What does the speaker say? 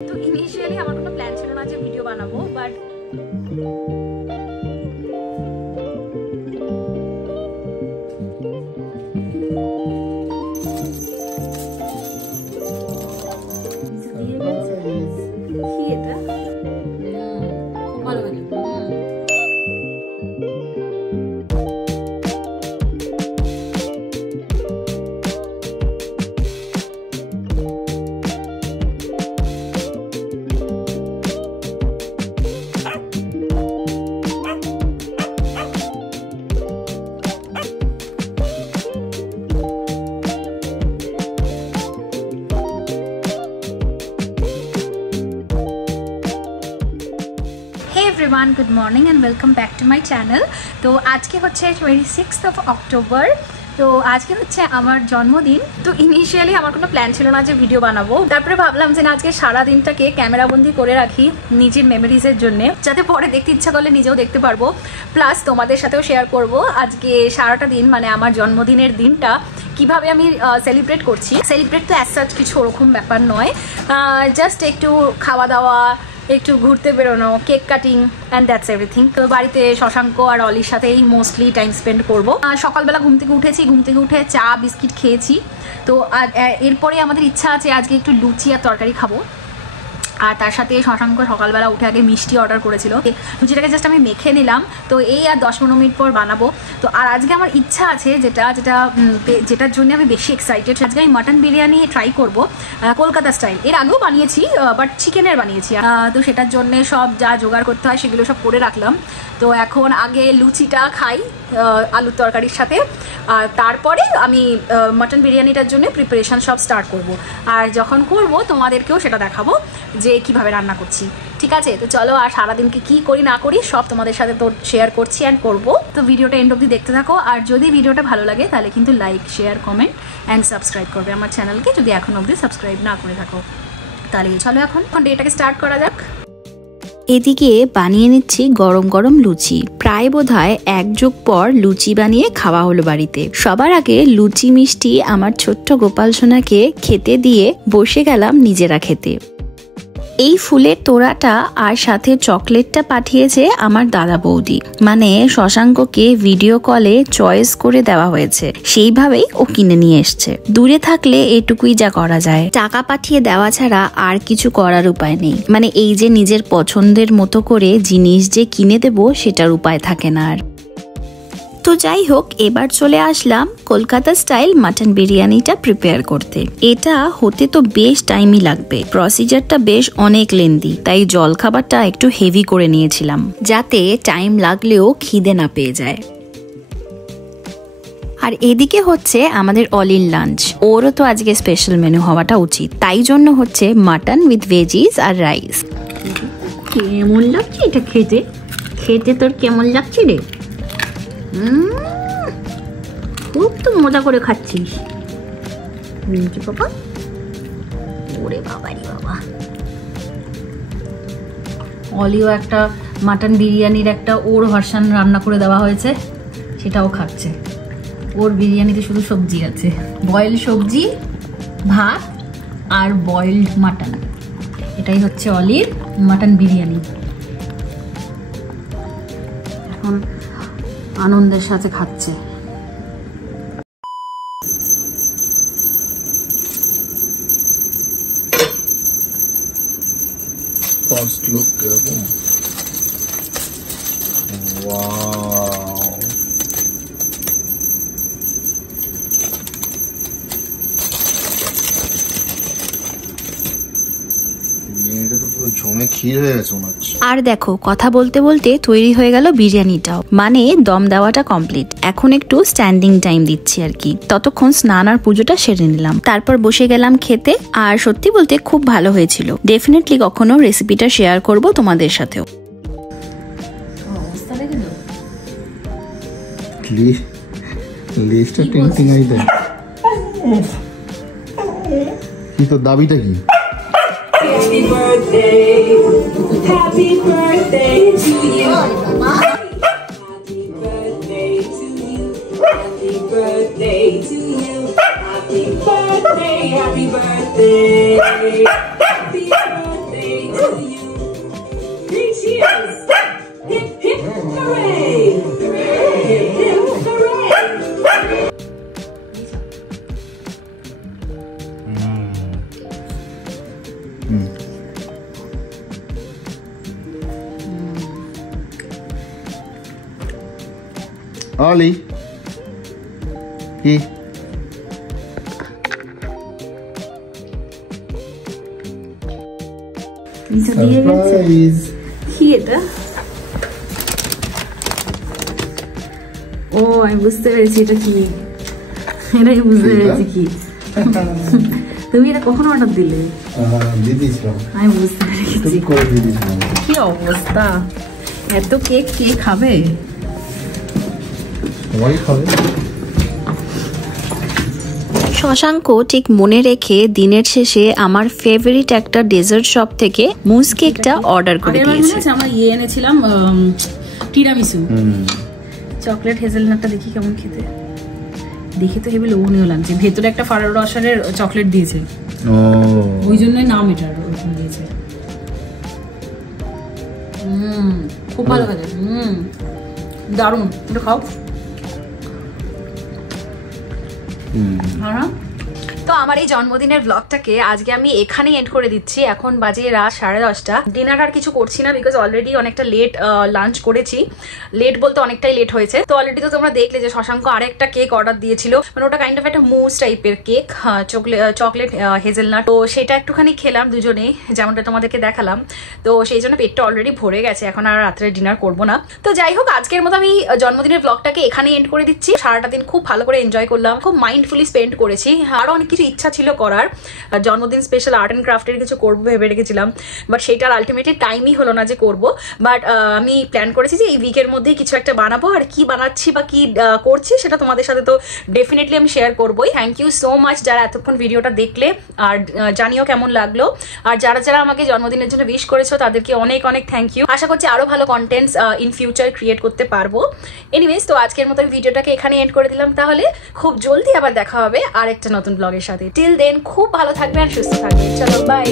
তো ইনিশিয়ালি আমার কোনো প্ল্যান ছিল না যে ভিডিও বানাবো, বাট ভালো লাগে। everyone, good morning and welcome back to my channel। তো আজকে হচ্ছে 26th of October। তো আজকে হচ্ছে আমার জন্মদিন। তো ইনিশিয়ালি আমার কোনো প্ল্যান ছিল না যে ভিডিও বানাবো, তারপরে ভাবলাম যে না, আজকে সারা দিনটাকে ক্যামেরাবন্দি করে রাখি নিজের মেমোরিজের জন্য, যাতে পরে দেখতে ইচ্ছা করলে নিজেও দেখতে পারবো, প্লাস তোমাদের সাথেও শেয়ার করব আজকে সারাটা দিন, মানে আমার জন্মদিনের দিনটা কিভাবে আমি সেলিব্রেট করছি। সেলিব্রেট তো অ্যাজ সাচ কিছু ওরকম ব্যাপার নয়, জাস্ট একটু খাওয়া দাওয়া, একটু ঘুরতে বেরোনো, cake cutting and that's everything. তো বাড়িতে শশাঙ্ক আর অলির সাথেই মোস্টলি টাইম স্পেন্ড করবো। সকালবেলা ঘুম থেকে উঠেছি, ঘুম থেকে উঠে চা বিস্কিট খেয়েছি। তো এরপরে আমাদের ইচ্ছা আছে আজকে একটু লুচি আর তরকারি খাবো। আর তার সাথে শশাঙ্ক সকালবেলা উঠে আগে মিষ্টি অর্ডার করেছিল, লুচিটাকে জাস্ট আমি মেখে নিলাম। তো এই আর 10-15 মিনিট পর বানাবো। তো আর আজকে আমার ইচ্ছা আছে যেটার জন্য আমি বেশি এক্সাইটেড, আজকে আমি মাটন বিরিয়ানি ট্রাই করবো কলকাতা স্টাইল। এর আগেও বানিয়েছি, বাট চিকেনের বানিয়েছি। তো সেটার জন্য সব যা জোগাড় করতে হয় সেগুলো সব করে রাখলাম। তো এখন আগে লুচিটা খাই আলুর তরকারির সাথে, আর তারপরে আমি মাটন বিরিয়ানিটার জন্য প্রিপারেশান সব স্টার্ট করব। আর যখন করব তোমাদেরকেও সেটা দেখাবো যে কিভাবে রান্না করছি, ঠিক আছে? তো চলো, আর সারাদিনকে কি করি না করি সব তোমাদের সাথে তো শেয়ার করছি অ্যান্ড করবো। তো ভিডিওটা এন্ড অবধি দেখতে থাকো, আর যদি ভিডিওটা ভালো লাগে তাহলে কিন্তু like, share, comment and subscribe করবে আমার চ্যানেলকে, যদি এখন অবধি সাবস্ক্রাইব না করে থাকো। তাহলে চলো এখন ডেটাকে স্টার্ট করা যাক। এদিকে বানিয়ে নিচ্ছি গরম গরম লুচি। প্রায় বোধহয় 1 যুগ পর লুচি বানিয়ে খাওয়া হলো বাড়িতে। সবার আগে লুচি মিষ্টি আমার ছোট্ট গোপাল সোনাকে খেতে দিয়ে বসে গেলাম নিজেরা খেতে। এই ফুলের তোড়াটা আর সাথে চকলেটটা পাঠিয়েছে আমার দাদা বৌদি, মানে শশাঙ্ককে ভিডিও কলে চয়েস করে দেওয়া হয়েছে, সেইভাবেই ও কিনে নিয়ে এসছে। দূরে থাকলে এটুকুই যা করা যায়, টাকা পাঠিয়ে দেওয়া ছাড়া আর কিছু করার উপায় নেই। মানে এই যে নিজের পছন্দের মতো করে জিনিস যে কিনে দেবো সেটার উপায় থাকে না আর। তো যাই হোক, এবার চলে আসলাম কলকাতা স্টাইল মাটন বিরিয়ানিটা প্রিপেয়ার করতে। এটা হতে তো বেশ টাইমই লাগবে, প্রসিজারটা বেশ অনেক লেন্দি, তাই জলখাবারটা একটু হেভি করে নিয়েছিলাম যাতে টাইম লাগলেও খিদে না পেয়ে যায়। আর এদিকে হচ্ছে আমাদের অলির লাঞ্চ। ওরও তো আজকে স্পেশাল মেনু হওয়াটা উচিত, তাই জন্য হচ্ছে মাটন উইথ ভেজিস আর রাইস। কেমন লাগছে এটা খেতে? খেতে তোর কেমন লাগছে রে? খুব তো মজা করে খাচ্ছিস বাবা। ওরে বাবা রে বাবা। অলিও একটা মাটন বিরিয়ানির একটা ওর ভার্সন রান্না করে দেওয়া হয়েছে, সেটাও খাচ্ছে। ওর বিরিয়ানিতে শুধু সবজি আছে, বয়েল সবজি, ভাত আর বয়েলড মাটন। এটাই হচ্ছে অলির মাটন বিরিয়ানি। এখন আনন্দের সাথে খাচ্ছে। First look, wow. আর দেখো, কথা বলতে বলতে তৈরি হয়ে গেল বিরিয়ানিটাও, মানে দম দেওয়াটা কমপ্লিট। এখন একটু স্ট্যান্ডিং টাইম দিচ্ছি আর কি। ততক্ষণ স্নান আর পুজোটা সেরে নিলাম, তারপর বসে গেলাম খেতে। আর সত্যি বলতে খুব ভালো হয়েছিল। ডেফিনেটলি কখনো রেসিপিটা শেয়ার করব তোমাদের সাথেও। কি তো দাবিটা কি? Happy birthday to you. Happy birthday to you. Happy birthday to you. Happy birthday, happy birthday. Happy birthday. birthday to you. 3 cheers! Hip hip hooray! Hip hip hooray! Ollie. কি নিচে দিয়ে গেছে সারপ্রাইজ কি এটা ও আমি বুঝতে পেরেছি এটা কি এটাই বুঝতে পেরেছি কি তুমি এটা কখন অর্ডার দিলে দিদিছিলাম আমি বুঝতে পেরেছি ঠিক করে দিদিছিলাম কি অবস্থা এত কেক কে খাবে সবাই খাবে শশাঙ্ক ঠিক মনে রেখে দিনের শেষে আমার ফেভারিট একটা ডেজার্ট শপ থেকে মুস কেকটা অর্ডার করে দিয়েছে আমরা এনেছিলাম টিরামিসু চকলেট হেজেলনাটটা দেখি কেমন খেতে দেখে তো হেবি লোভনীয় লাগছে ভেতরে একটা ফারাও রসারের চকলেট দিয়েছে ওই জন্যই নাম এটার ওরকম দিয়েছে খুব ভালো খেতে দারুণ এটা খাও তো আমার এই জন্মদিনের ব্লগটাকে আজকে আমি এখানেই এন্ড করে দিচ্ছি। এখন বাজে রাত 10:30। ডিনার আর কিছু করছি না বিকজ অলরেডি অনেকটা লেট লাঞ্চ করেছি। লেট বলতে অনেকটাই লেট হয়েছে। তো অলরেডি তো তোমরা দেখলে যে শশাঙ্ক আরেকটা কেক অর্ডার দিয়েছিল, মানে ওটা কাইন্ড অফ একটা মুস টাইপের কেক, চকলেট হেজেলনাট। তো সেটা একটুখানি খেলাম দুজনেই, যেমনটা তোমাদেরকে দেখালাম। তো সেই জন্য পেটটা অলরেডি ভরে গেছে, এখন আর রাত্রে ডিনার করবো না। তো যাই হোক, আজকের মতো আমি জন্মদিনের ব্লগটাকে এখানেই এন্ড করে দিচ্ছি। সারাটা দিন খুব ভালো করে এনজয় করলাম, খুব মাইন্ডফুলি স্পেন্ড করেছি। আরো অনেক কিছু ইচ্ছা ছিল করার, জন্মদিন স্পেশাল আর্ট অ্যান্ড ক্রাফটের কিছু করবো ভেবে রেখেছিলাম, বাট সেটার আলটিমেটলি টাইমই হলো না যে করব। বাট আমি প্ল্যান করেছি যে এই উইকের মধ্যেই কিছু একটা বানাবো, আর কি বানাচ্ছি বা কি করছি সেটা তোমাদের সাথে তো ডেফিনেটলি আমি শেয়ার করবোই। থ্যাংক ইউ সো মাচ যারা এতক্ষণ ভিডিওটা দেখলে, আর জানিও কেমন লাগলো। আর যারা যারা আমাকে জন্মদিনের জন্য উইশ করেছো তাদেরকে অনেক অনেক থ্যাংক ইউ। আশা করছি আরো ভালো কন্টেন্টস ইন ফিউচার ক্রিয়েট করতে পারবো। এনিওয়েজ, তো আজকের মতো ভিডিওটাকে এখানে এন্ড করে দিলাম। তাহলে খুব জলদি আবার দেখা হবে আর একটা নতুন ব্লগের সাথে। টিল দেন খুব ভালো থাকবে আর সুস্থ থাকবে। চলো বাই।